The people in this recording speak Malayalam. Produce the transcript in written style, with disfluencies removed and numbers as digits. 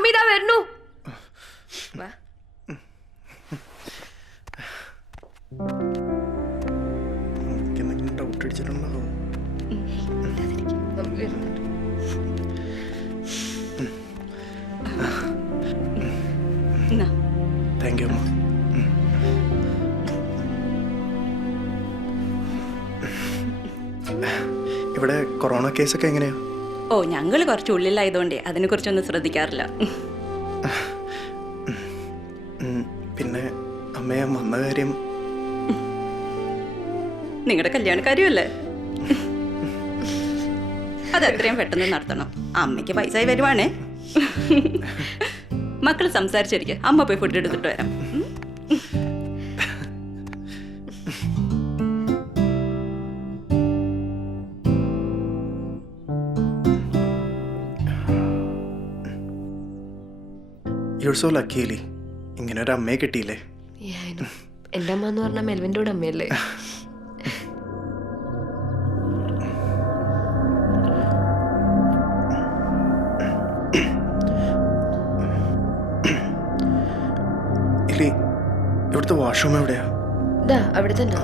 മമ്മി ഇതാ വരുന്നു. വാ. ഡൗട്ട് അടിച്ചിട്ടുണ്ടോ? മമ്മി വരുന്നുണ്ട്. താങ്ക് യു അമ്മ. ഇവിടെ കൊറോണ കേസൊക്കെ എങ്ങനെയാ? ഓ, ഞങ്ങൾ കുറച്ച് ഉള്ളിലായതുകൊണ്ടേ അതിനെക്കുറിച്ചൊന്നും ശ്രദ്ധിക്കാറില്ല. പിന്നെ അമ്മയെ വന്ന കാര്യം? നിങ്ങളുടെ കല്യാണക്കാരിയല്ലേ, അത് എത്രയും പെട്ടെന്ന് നടത്തണം. അമ്മയ്ക്ക് പൈസ വരുവാണേ. മക്കൾ സംസാരിച്ചിരിക്കുക, അമ്മ പോയി ഫുഡ് എടുത്തിട്ട് വരാം. You are so lucky Ali, ഇങ്ങനെ ഒരു അമ്മയെ കിട്ടിയില്ലേ. എൻ്റെ അമ്മ എന്ന് പറഞ്ഞാൽ മെൽവിൻ്റെ കൂടെ അമ്മയല്ലേ. ഇല്ലി, ഇവിടുത്തെ വാഷ്റൂം എവിടെയാ? അവിടെ തന്നെ.